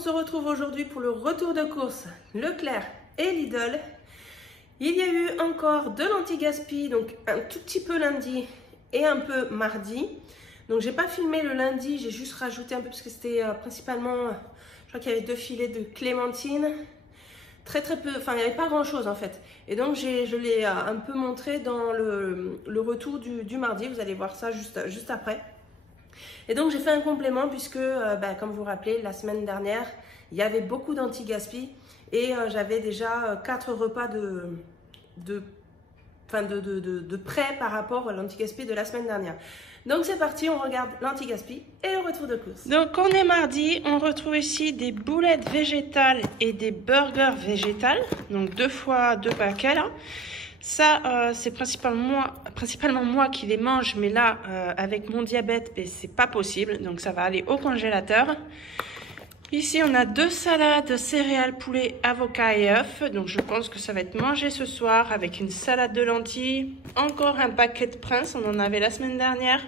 se retrouve aujourd'hui pour le retour de course Leclerc et Lidl. Il y a eu encore de l'anti-gaspi, donc un tout petit peu lundi et un peu mardi. Donc j'ai pas filmé le lundi, j'ai juste rajouté un peu parce que c'était principalement, je crois qu'il y avait 2 filets de clémentine. Très peu, enfin il n'y avait pas grand chose en fait. Et donc je l'ai un peu montré dans le retour du mardi, vous allez voir ça juste après. Et donc j'ai fait un complément puisque, comme vous vous rappelez, la semaine dernière, il y avait beaucoup d'anti-gaspi et j'avais déjà 4 repas de prêt par rapport à l'anti-gaspi de la semaine dernière. Donc c'est parti, on regarde l'anti-gaspi et le retour de course. Donc on est mardi, on retrouve ici des boulettes végétales et des burgers végétales. Donc 2 fois 2 paquets là. Ça, c'est principalement moi qui les mange, mais là, avec mon diabète, c'est pas possible. Donc ça va aller au congélateur. Ici, on a 2 salades, céréales, poulet, avocat et œufs. Donc je pense que ça va être mangé ce soir avec une salade de lentilles. Encore un paquet de Prince, on en avait la semaine dernière.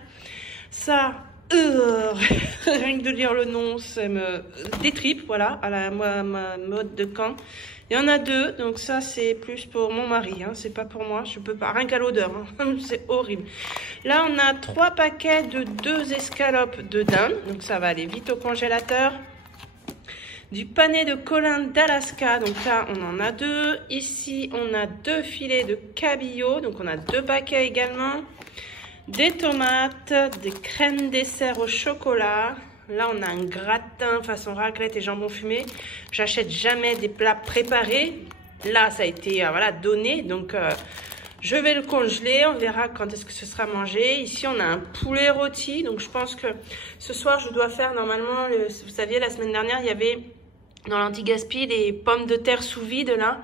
Ça, rien que de lire le nom, ça me détripe, voilà, à ma mode de camp. Il y en a 2, donc ça c'est plus pour mon mari, hein, c'est pas pour moi, je peux pas, rien qu'à l'odeur, hein, c'est horrible. Là on a 3 paquets de 2 escalopes de dinde, donc ça va aller vite au congélateur. Du pané de colin d'Alaska, donc là on en a 2. Ici on a 2 filets de cabillaud, donc on a 2 paquets également. Des tomates, des crèmes dessert au chocolat. Là, on a un gratin façon raclette et jambon fumé. J'achète jamais des plats préparés. Là, ça a été donné. Donc, je vais le congeler. On verra quand est-ce que ce sera mangé. Ici, on a un poulet rôti. Donc, je pense que ce soir, je dois faire normalement, vous saviez, la semaine dernière, il y avait dans l'anti-gaspi les pommes de terre sous vide là.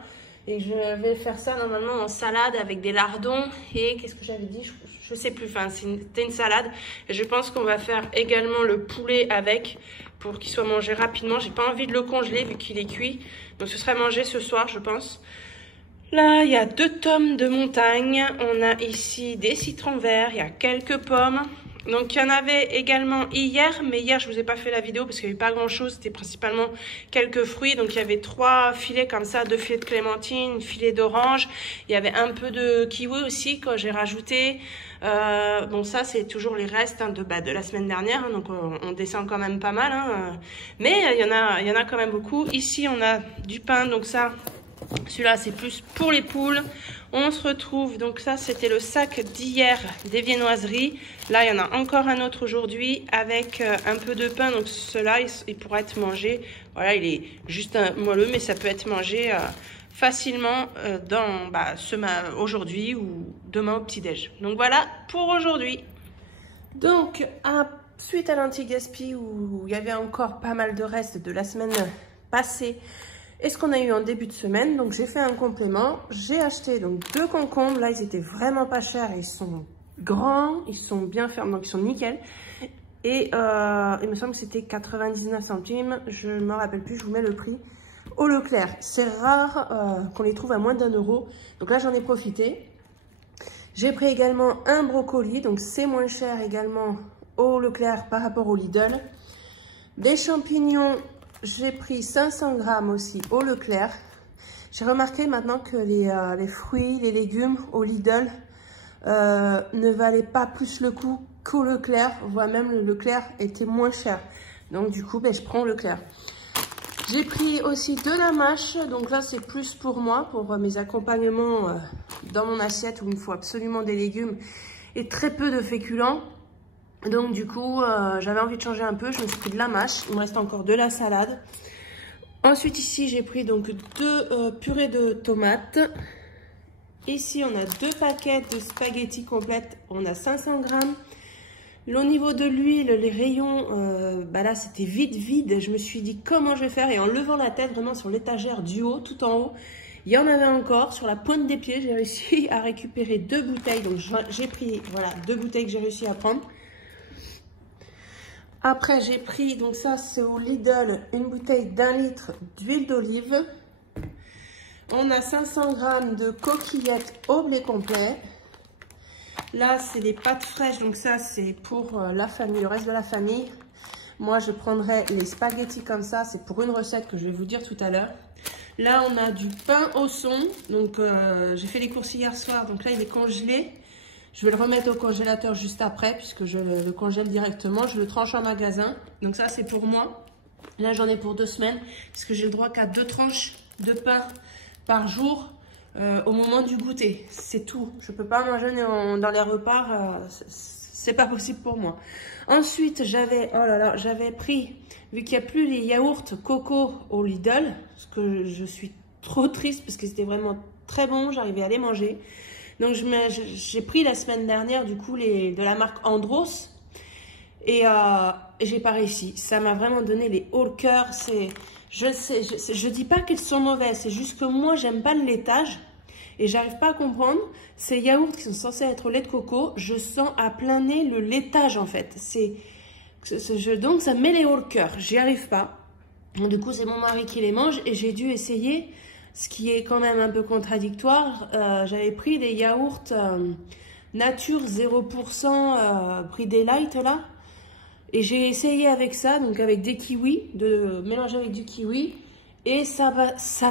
Et je vais faire ça normalement en salade avec des lardons. Et qu'est-ce que j'avais dit? Je sais plus, enfin c'était une salade. Et je pense qu'on va faire également le poulet avec pour qu'il soit mangé rapidement. J'ai pas envie de le congeler vu qu'il est cuit. Donc ce sera mangé ce soir je pense. Là il y a 2 tomes de montagne. On a ici des citrons verts, il y a quelques pommes. Donc il y en avait également hier, mais hier je vous ai pas fait la vidéo parce qu'il n'y avait pas grand chose, c'était principalement quelques fruits. Donc il y avait 3 filets comme ça, 2 filets de clémentine, un filet d'orange. Il y avait un peu de kiwi aussi que j'ai rajouté. Bon ça c'est toujours les restes de la semaine dernière, hein, donc on descend quand même pas mal. Hein, mais il y en a quand même beaucoup. Ici on a du pain, donc ça, celui-là c'est plus pour les poules. On se retrouve, donc ça c'était le sac d'hier des viennoiseries. Là il y en a encore un autre aujourd'hui avec un peu de pain. Donc cela il pourra être mangé. Voilà, il est juste moelleux mais ça peut être mangé facilement aujourd'hui ou demain au petit-déj. Donc voilà pour aujourd'hui. Donc suite à l'anti-gaspi où il y avait encore pas mal de restes de la semaine passée et ce qu'on a eu en début de semaine, donc j'ai fait un complément. J'ai acheté donc 2 concombres. Là, ils étaient vraiment pas chers. Ils sont grands, ils sont bien fermes, donc ils sont nickel. Et il me semble que c'était 99 centimes. Je ne me rappelle plus, je vous mets le prix. Au Leclerc, c'est rare qu'on les trouve à moins d'1 euro. Donc là, j'en ai profité. J'ai pris également un brocoli, donc c'est moins cher également au Leclerc par rapport au Lidl. Des champignons. J'ai pris 500 grammes aussi au Leclerc. J'ai remarqué maintenant que les fruits, les légumes au Lidl ne valaient pas plus le coup qu'au Leclerc, voire même le Leclerc était moins cher. Donc du coup, je prends Leclerc. J'ai pris aussi de la mâche, donc là c'est plus pour moi, pour mes accompagnements dans mon assiette où il me faut absolument des légumes et très peu de féculents. Donc du coup, j'avais envie de changer un peu, je me suis pris de la mâche, il me reste encore de la salade. Ensuite ici, j'ai pris donc 2 purées de tomates. Ici, on a 2 paquets de spaghettis complètes, on a 500 grammes. Au niveau de l'huile, les rayons, là c'était vide. Je me suis dit comment je vais faire et en levant la tête vraiment sur l'étagère du haut, tout en haut, il y en avait encore. Sur la pointe des pieds, j'ai réussi à récupérer 2 bouteilles. Donc j'ai pris, voilà, 2 bouteilles que j'ai réussi à prendre. Après, j'ai pris, donc ça c'est au Lidl, une bouteille d'1 litre d'huile d'olive. On a 500 grammes de coquillettes au blé complet. Là, c'est des pâtes fraîches, donc ça c'est pour la famille, le reste de la famille. Moi, je prendrais les spaghettis comme ça. C'est pour une recette que je vais vous dire tout à l'heure. Là, on a du pain au son. Donc, j'ai fait les courses hier soir. Donc là, il est congelé. Je vais le remettre au congélateur juste après, puisque je le congèle directement. Je le tranche en magasin. Donc ça, c'est pour moi. Là, j'en ai pour 2 semaines, puisque j'ai le droit qu'à 2 tranches de pain par jour au moment du goûter. C'est tout. Je ne peux pas manger dans les repas. C'est pas possible pour moi. Ensuite, j'avais pris, vu qu'il n'y a plus les yaourts coco au Lidl, parce que je suis trop triste, parce que c'était vraiment très bon, j'arrivais à les manger. Donc, j'ai pris la semaine dernière, du coup, de la marque Andros. Et j'ai pas réussi. Ça m'a vraiment donné les hauts le cœur. Je dis pas qu'elles sont mauvaises. C'est juste que moi, j'aime pas le laitage. Et j'arrive pas à comprendre. Ces yaourts qui sont censés être au lait de coco, je sens à plein nez le laitage, en fait. Donc, ça me met les hauts le cœur. J'y arrive pas. Donc, du coup, c'est mon mari qui les mange. Et j'ai dû essayer... Ce qui est quand même un peu contradictoire, j'avais pris des yaourts nature 0%, pris des light là. Et j'ai essayé avec ça, donc avec des kiwis, de mélanger avec du kiwi. Et ça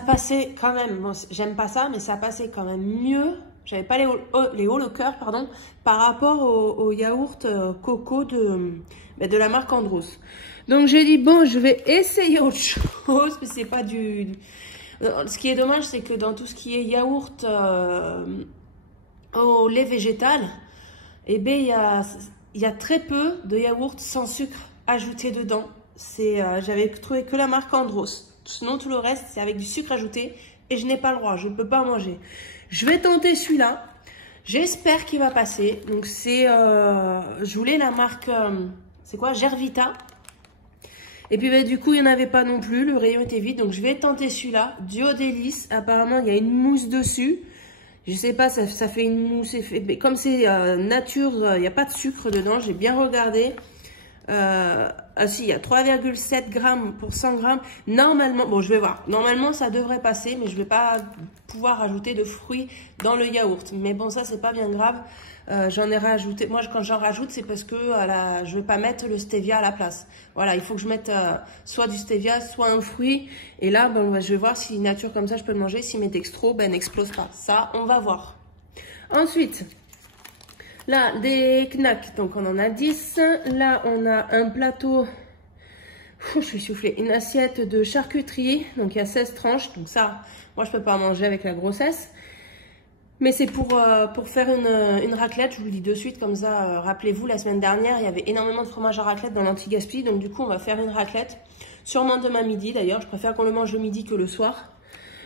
passait quand même, bon, j'aime pas ça, mais ça passait quand même mieux. J'avais pas les hauts le cœur, pardon, par rapport au yaourt coco de la marque Andros. Donc j'ai dit, bon, je vais essayer autre chose, mais c'est pas du... Ce qui est dommage, c'est que dans tout ce qui est yaourt au lait végétal, eh bien, il y a très peu de yaourt sans sucre ajouté dedans. J'avais trouvé que la marque Andros. Sinon, tout le reste, c'est avec du sucre ajouté et je n'ai pas le droit, je ne peux pas en manger. Je vais tenter celui-là. J'espère qu'il va passer. Donc, je voulais la marque, c'est quoi? Gervita. Et puis, du coup, il n'y en avait pas non plus. Le rayon était vide. Donc, je vais tenter celui-là. Duo Délice. Apparemment, il y a une mousse dessus. Je sais pas, ça fait une mousse. Comme c'est nature, il n'y a pas de sucre dedans. J'ai bien regardé. Ah si, il y a 3,7 grammes pour 100 grammes. Normalement, bon, je vais voir. Normalement, ça devrait passer. Mais je ne vais pas pouvoir ajouter de fruits dans le yaourt. Mais bon, ça, c'est pas bien grave. J'en ai rajouté. Moi, quand j'en rajoute, c'est parce que je vais pas mettre le stevia à la place. Voilà, il faut que je mette soit du stevia, soit un fruit. Et là, bon, je vais voir si nature comme ça, je peux le manger. Si mes dextro, n'explose pas. Ça, on va voir. Ensuite, là, des knacks. Donc, on en a 10. Là, on a un plateau. Je suis soufflée. Une assiette de charcuterie. Donc, il y a 16 tranches. Donc, ça, moi, je peux pas en manger avec la grossesse. Mais c'est pour faire une raclette, je vous le dis de suite, comme ça, rappelez-vous, la semaine dernière, il y avait énormément de fromage à raclette dans l'anti-gaspi, donc du coup, on va faire une raclette, sûrement demain midi d'ailleurs, je préfère qu'on le mange le midi que le soir.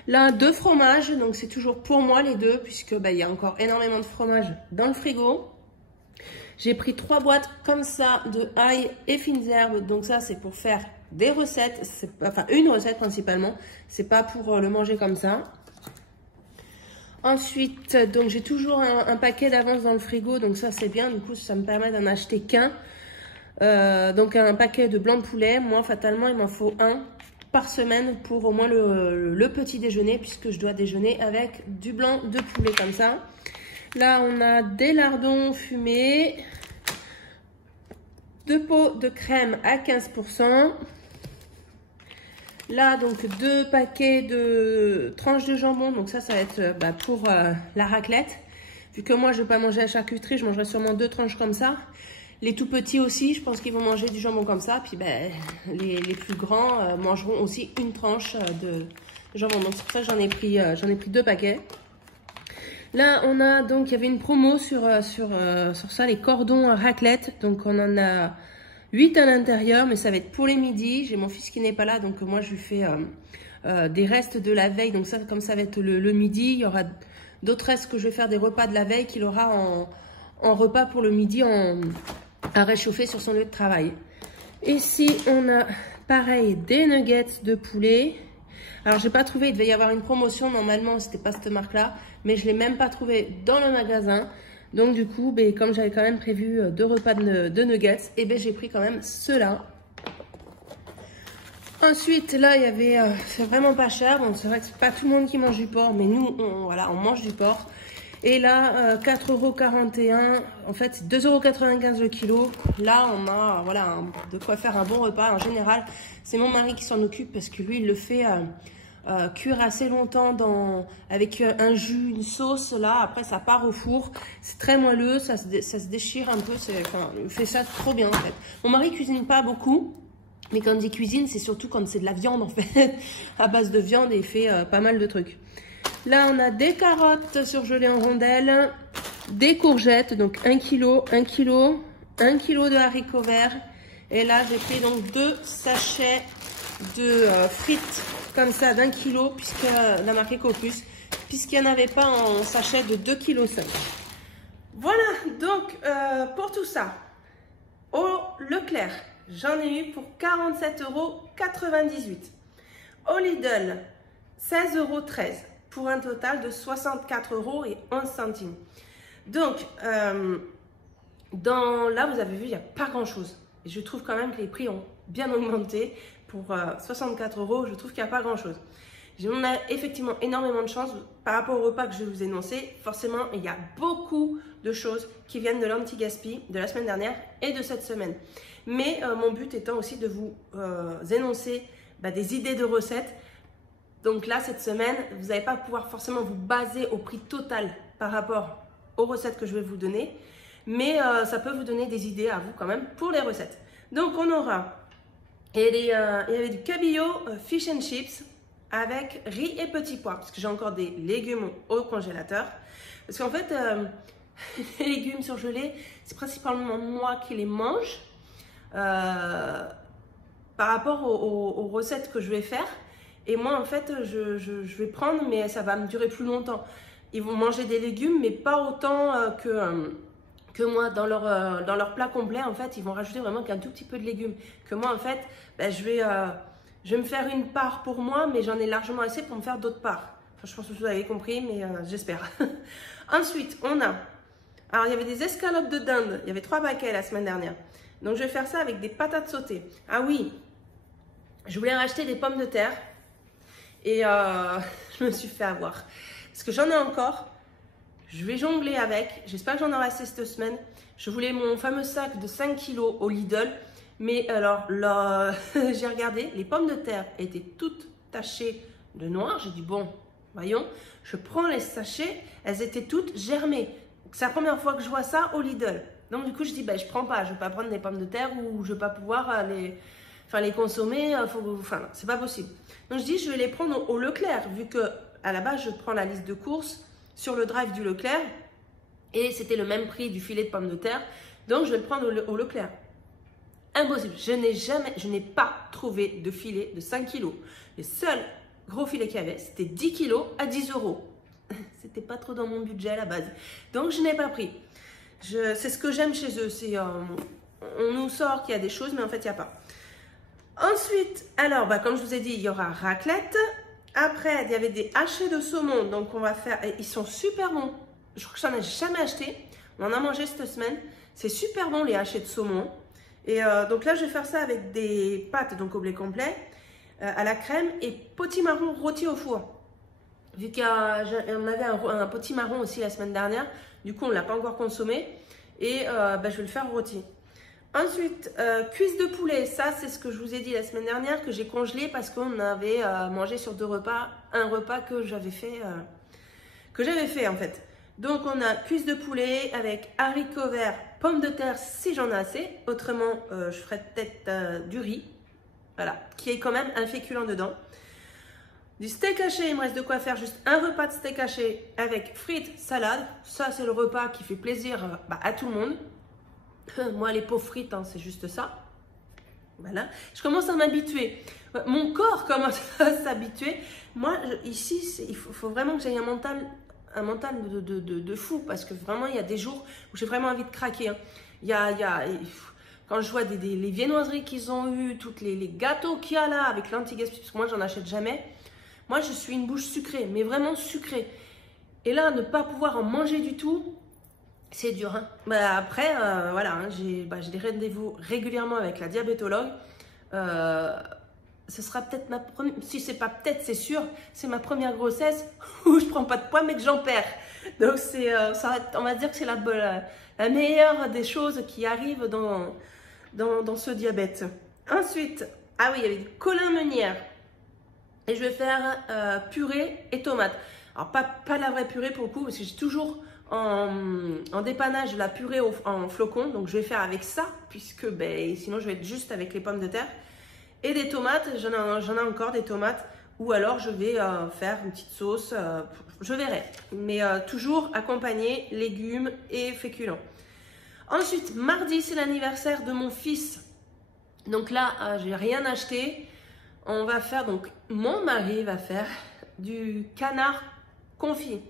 Là, 2 fromages, donc c'est toujours pour moi les 2, puisque il y a encore énormément de fromage dans le frigo. J'ai pris 3 boîtes comme ça de ail et fines herbes, donc ça, c'est pour faire des recettes, enfin une recette principalement, c'est pas pour le manger comme ça. Ensuite, donc j'ai toujours un paquet d'avance dans le frigo, donc ça c'est bien, du coup ça me permet d'en acheter qu'un. Donc un paquet de blanc de poulet, moi fatalement il m'en faut un par semaine pour au moins le petit déjeuner, puisque je dois déjeuner avec du blanc de poulet comme ça. Là on a des lardons fumés, 2 pots de crème à 15%. Là, donc, 2 paquets de tranches de jambon. Donc ça va être pour la raclette. Vu que moi, je ne vais pas manger la charcuterie, je mangerai sûrement 2 tranches comme ça. Les tout petits aussi, je pense qu'ils vont manger du jambon comme ça. Puis les plus grands mangeront aussi une tranche de jambon. Donc c'est pour ça que j'en ai pris 2 paquets. Là, on a donc, il y avait une promo sur ça, les cordons à raclette. Donc on en a 8 à l'intérieur, mais ça va être pour les midis. J'ai mon fils qui n'est pas là, donc moi je lui fais des restes de la veille. Donc ça, comme ça va être le midi, il y aura d'autres restes que je vais faire des repas de la veille qu'il aura en repas pour le midi à réchauffer sur son lieu de travail. Ici, on a pareil des nuggets de poulet. Alors j'ai pas trouvé, il devait y avoir une promotion normalement, c'était pas cette marque-là, mais je l'ai même pas trouvé dans le magasin. Donc du coup, comme j'avais quand même prévu 2 repas de nuggets, et j'ai pris quand même ceux-là. Ensuite, là, il y avait, c'est vraiment pas cher. Bon, c'est vrai que c'est pas tout le monde qui mange du porc, mais nous, on mange du porc. Et là, 4,41 €, en fait, 2,95 € le kilo. Là, on a voilà, de quoi faire un bon repas. En général, c'est mon mari qui s'en occupe parce que lui, il le fait cuire assez longtemps avec un jus, une sauce. Là, après, ça part au four. C'est très moelleux, ça se déchire un peu. Enfin, il fait ça trop bien, en fait. Mon mari cuisine pas beaucoup. Mais quand il cuisine, c'est surtout quand c'est de la viande, en fait. À base de viande, et il fait pas mal de trucs. Là, on a des carottes surgelées en rondelles, des courgettes, donc 1 kg, 1 kg, 1 kg de haricots verts. Et là, j'ai pris donc 2 sachets de frites comme ça d'1 kg, puisque la marque Ecopus, puisqu'il n'y en avait pas en sachet de 2,5 kg. Voilà, donc pour tout ça, au Leclerc, j'en ai eu pour 47,98 €. Au Lidl, 16,13 € pour un total de 64,11 €. Donc, là, vous avez vu, il n'y a pas grand-chose. Et je trouve quand même que les prix ont bien augmenté. Pour 64 €, je trouve qu'il n'y a pas grand-chose. On a effectivement énormément de chance par rapport au repas que je vous ai énoncé. Forcément, il y a beaucoup de choses qui viennent de l'anti-gaspi de la semaine dernière et de cette semaine. Mais mon but étant aussi de vous énoncer des idées de recettes. Donc là, cette semaine, vous n'allez pas pouvoir forcément vous baser au prix total par rapport aux recettes que je vais vous donner. Mais ça peut vous donner des idées à vous quand même pour les recettes. Donc on aura, il y avait du cabillaud fish and chips avec riz et petits pois. Parce que j'ai encore des légumes au congélateur. Parce qu'en fait, les légumes surgelés, c'est principalement moi qui les mange. Par rapport aux recettes que je vais faire. Et moi, en fait, je vais prendre, mais ça va me durer plus longtemps. Ils vont manger des légumes, mais pas autant que moi. Dans leur plat complet, en fait, ils vont rajouter vraiment qu'un tout petit peu de légumes. Que moi, en fait, je vais me faire une part pour moi, mais j'en ai largement assez pour me faire d'autres parts. Enfin, je pense que vous avez compris, mais j'espère. Ensuite, on a... Alors, il y avait des escalopes de dinde. Il y avait 3 paquets la semaine dernière. Donc, je vais faire ça avec des patates sautées. Ah oui, je voulais racheter des pommes de terre. Et je me suis fait avoir. Parce que j'en ai encore. Je vais jongler avec. J'espère que j'en aurai assez cette semaine. Je voulais mon fameux sac de 5 kg au Lidl. Mais alors, là, j'ai regardé. Les pommes de terre étaient toutes tachées de noir. J'ai dit, bon, voyons. Je prends les sachets. Elles étaient toutes germées. C'est la première fois que je vois ça au Lidl. Donc, du coup, je dis, je prends pas. Je ne vais pas prendre des pommes de terre ou je ne vais pas pouvoir les consommer. Enfin, c'est pas possible. Donc, je dis, je vais les prendre au Leclerc. Vu que à la base, je prends la liste de courses sur le drive du Leclerc. Et c'était le même prix du filet de pommes de terre. Donc, je vais le prendre au Leclerc. Impossible. Je n'ai pas trouvé de filet de 5 kg. Le seul gros filet qu'il y avait, c'était 10 kg à 10 €. C'était pas trop dans mon budget à la base. Donc, je n'ai pas pris. C'est ce que j'aime chez eux. On nous sort qu'il y a des choses, mais en fait, il n'y a pas. Ensuite, alors, comme je vous ai dit, il y aura raclette. Après, il y avait des hachés de saumon. Donc, on va faire... Et ils sont super bons. Je crois que je n'en ai jamais acheté. On en a mangé cette semaine. C'est super bon, les hachés de saumon. Et donc là, je vais faire ça avec des pâtes donc au blé complet, à la crème et potimarron rôti au four. Vu qu'on avait un potimarron aussi la semaine dernière. Du coup, on ne l'a pas encore consommé. Et je vais le faire rôti. Ensuite, cuisse de poulet, ça c'est ce que je vous ai dit la semaine dernière que j'ai congelé parce qu'on avait mangé sur 2 repas, un repas que j'avais fait en fait. Donc on a cuisse de poulet avec haricots verts, pommes de terre si j'en ai assez, autrement je ferai peut-être du riz, voilà, qui est quand même un féculent dedans. Du steak haché, il me reste de quoi faire juste un repas de steak haché avec frites, salade, ça c'est le repas qui fait plaisir à tout le monde. Moi, les pauvres frites, c'est juste ça. Voilà. Je commence à m'habituer. Mon corps commence à s'habituer. Moi, ici, il faut vraiment que j'aie un mental de fou. Parce que vraiment, il y a des jours où j'ai vraiment envie de craquer. Quand je vois les viennoiseries qu'ils ont eues, tous les gâteaux qu'il y a là avec l'anti-gaspi, parce que moi, j'en achète jamais. Moi, je suis une bouche sucrée, mais vraiment sucrée. Et là, ne pas pouvoir en manger du tout, c'est dur. Hein. Après, voilà, j'ai des rendez-vous régulièrement avec la diabétologue. Ce sera peut-être si c'est pas peut-être, c'est sûr, c'est ma première grossesse où je prends pas de poids mais que j'en perds. Donc on va dire que c'est la meilleure des choses qui arrivent dans ce diabète. Ensuite, ah oui, il y avait du Colin Meunière. Et je vais faire purée et tomate. Alors pas la vraie purée pour le coup, parce que j'ai toujours en dépannage la purée en flocons. Donc je vais faire avec ça, puisque sinon je vais être juste avec les pommes de terre. Et des tomates, j'en ai encore des tomates. Ou alors je vais faire une petite sauce, je verrai. Mais toujours accompagné légumes et féculents. Ensuite, mardi, c'est l'anniversaire de mon fils. Donc là, j'ai rien acheté. On va faire, donc mon mari va faire du canard confit.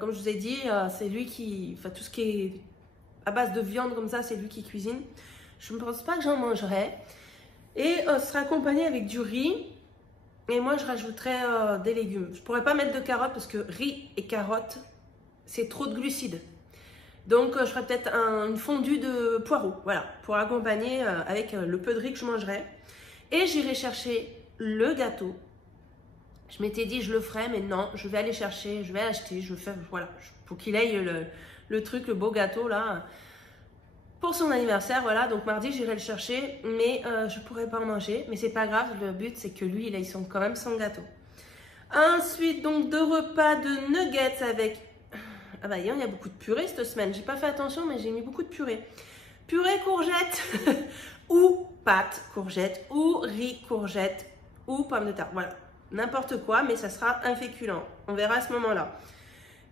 Comme je vous ai dit, c'est lui qui, enfin tout ce qui est à base de viande comme ça, c'est lui qui cuisine. Je ne pense pas que j'en mangerai. Et ce sera accompagné avec du riz. Et moi, je rajouterai des légumes. Je ne pourrais pas mettre de carottes parce que riz et carottes, c'est trop de glucides. Donc, je ferai peut-être une fondue de poireaux, voilà, pour accompagner avec le peu de riz que je mangerai. Et j'irai chercher le gâteau. Je m'étais dit, je le ferai, mais non, je vais aller chercher, je vais acheter, je fais, voilà, pour qu'il aille le truc, le beau gâteau là, pour son anniversaire, voilà. Donc mardi, j'irai le chercher, mais je pourrais pas en manger, mais c'est pas grave. Le but, c'est que lui, il sont quand même son gâteau. Ensuite, donc 2 repas de nuggets avec. Ah bah, il y a beaucoup de purée cette semaine. J'ai pas fait attention, mais j'ai mis beaucoup de purée. Purée courgette ou pâte courgette ou riz courgette ou pommes de terre. Voilà, n'importe quoi, mais ça sera un féculent. On verra à ce moment-là.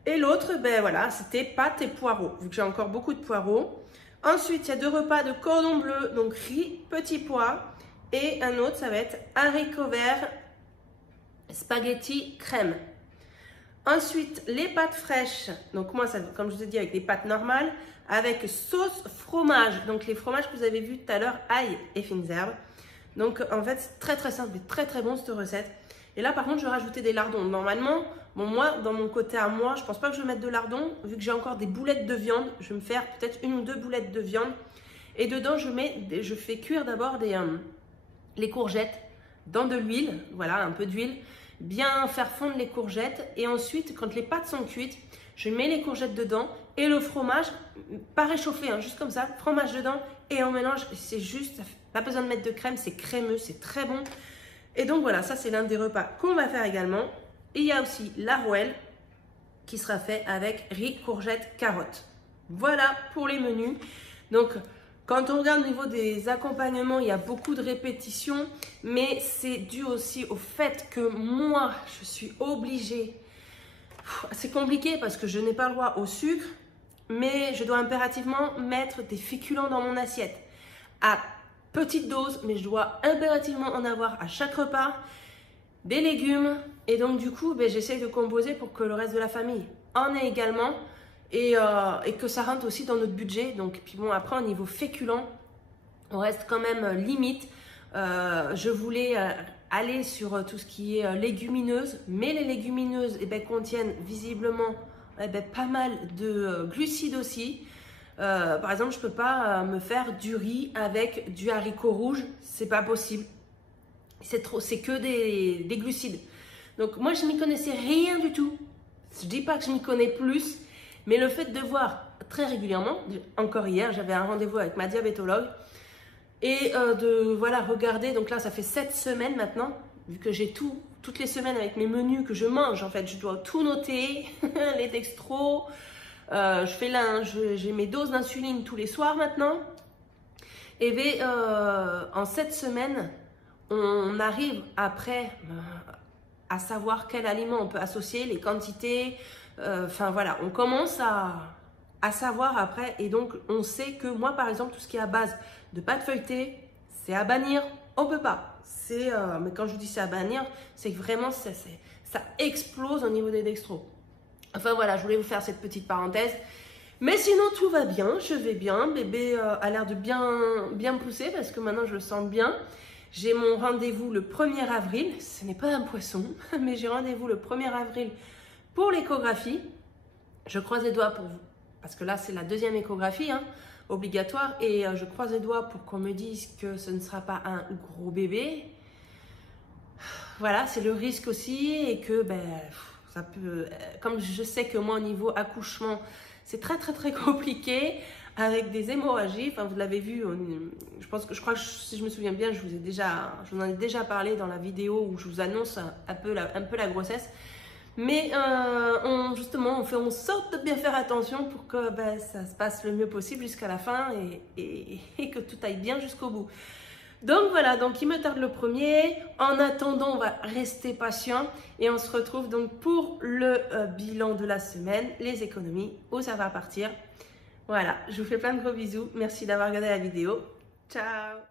Et l'autre, ben voilà, c'était pâte et poireaux, vu que j'ai encore beaucoup de poireaux. Ensuite, il y a 2 repas de cordon bleu, donc riz, petits pois. Et un autre, ça va être haricots verts, spaghetti, crème. Ensuite, les pâtes fraîches. Donc moi, ça, comme je vous ai dit, avec des pâtes normales, avec sauce fromage. Donc les fromages que vous avez vus tout à l'heure, ail et fines herbes. Donc en fait, c'est très très simple et très très bon cette recette. Et là, par contre, je vais rajouter des lardons. Normalement, bon, moi, dans mon côté à moi, je pense pas que je vais mettre de lardons. Vu que j'ai encore des boulettes de viande, je vais me faire peut-être 1 ou 2 boulettes de viande. Et dedans, je fais cuire d'abord les courgettes dans de l'huile. Voilà, un peu d'huile. Bien faire fondre les courgettes. Et ensuite, quand les pâtes sont cuites, je mets les courgettes dedans. Et le fromage, pas réchauffé, hein, juste comme ça, fromage dedans. Et on mélange. C'est juste, pas besoin de mettre de crème, c'est crémeux, c'est très bon. Et donc voilà, ça c'est l'un des repas qu'on va faire également. Et il y a aussi la rouelle qui sera fait avec riz, courgettes, carottes. Voilà pour les menus. Donc quand on regarde au niveau des accompagnements, il y a beaucoup de répétitions. Mais c'est dû aussi au fait que moi, je suis obligée. C'est compliqué parce que je n'ai pas le droit au sucre. Mais je dois impérativement mettre des féculents dans mon assiette. À petite dose, mais je dois impérativement en avoir à chaque repas, des légumes, et donc du coup, j'essaye de composer pour que le reste de la famille en ait également, et que ça rentre aussi dans notre budget. Donc, puis bon, après, au niveau féculent, on reste quand même limite. Je voulais aller sur tout ce qui est légumineuses, mais les légumineuses contiennent visiblement pas mal de glucides aussi. Par exemple, je ne peux pas me faire du riz avec du haricot rouge, c'est pas possible. C'est que des glucides. Donc moi, je n'y connaissais rien du tout. Je dis pas que je m'y connais plus, mais le fait de voir très régulièrement, encore hier, j'avais un rendez-vous avec ma diabétologue, et de voilà, regarder, donc là, ça fait 7 semaines maintenant, vu que j'ai toutes les semaines avec mes menus que je mange, en fait, je dois tout noter, les dextros. J'ai mes doses d'insuline tous les soirs maintenant. Et en 7 semaines, on arrive après à savoir quel aliment on peut associer, les quantités. Enfin voilà, on commence à savoir après. Et donc, on sait que moi, par exemple, tout ce qui est à base de pâte feuilletée, c'est à bannir. On ne peut pas. Mais quand je vous dis c'est à bannir, c'est que vraiment, ça explose au niveau des dextros. Enfin voilà, je voulais vous faire cette petite parenthèse. Mais sinon, tout va bien, je vais bien. Bébé a l'air de bien pousser parce que maintenant, je le sens bien. J'ai mon rendez-vous le 1er avril. Ce n'est pas un poisson, mais j'ai rendez-vous le 1er avril pour l'échographie. Je croise les doigts pour vous, parce que là, c'est la 2e échographie obligatoire. Et je croise les doigts pour qu'on me dise que ce ne sera pas un gros bébé. Voilà, c'est le risque aussi et que ça peut, comme je sais que moi au niveau accouchement, c'est très compliqué avec des hémorragies. Enfin, vous l'avez vu, je crois que si je me souviens bien, je vous en ai déjà parlé dans la vidéo où je vous annonce un peu la grossesse. Mais justement, on fait en sorte de bien faire attention pour que ça se passe le mieux possible jusqu'à la fin et que tout aille bien jusqu'au bout. Donc voilà, donc il me tarde le premier. En attendant, on va rester patient et on se retrouve donc pour le bilan de la semaine, les économies, où ça va partir. Voilà, je vous fais plein de gros bisous. Merci d'avoir regardé la vidéo. Ciao!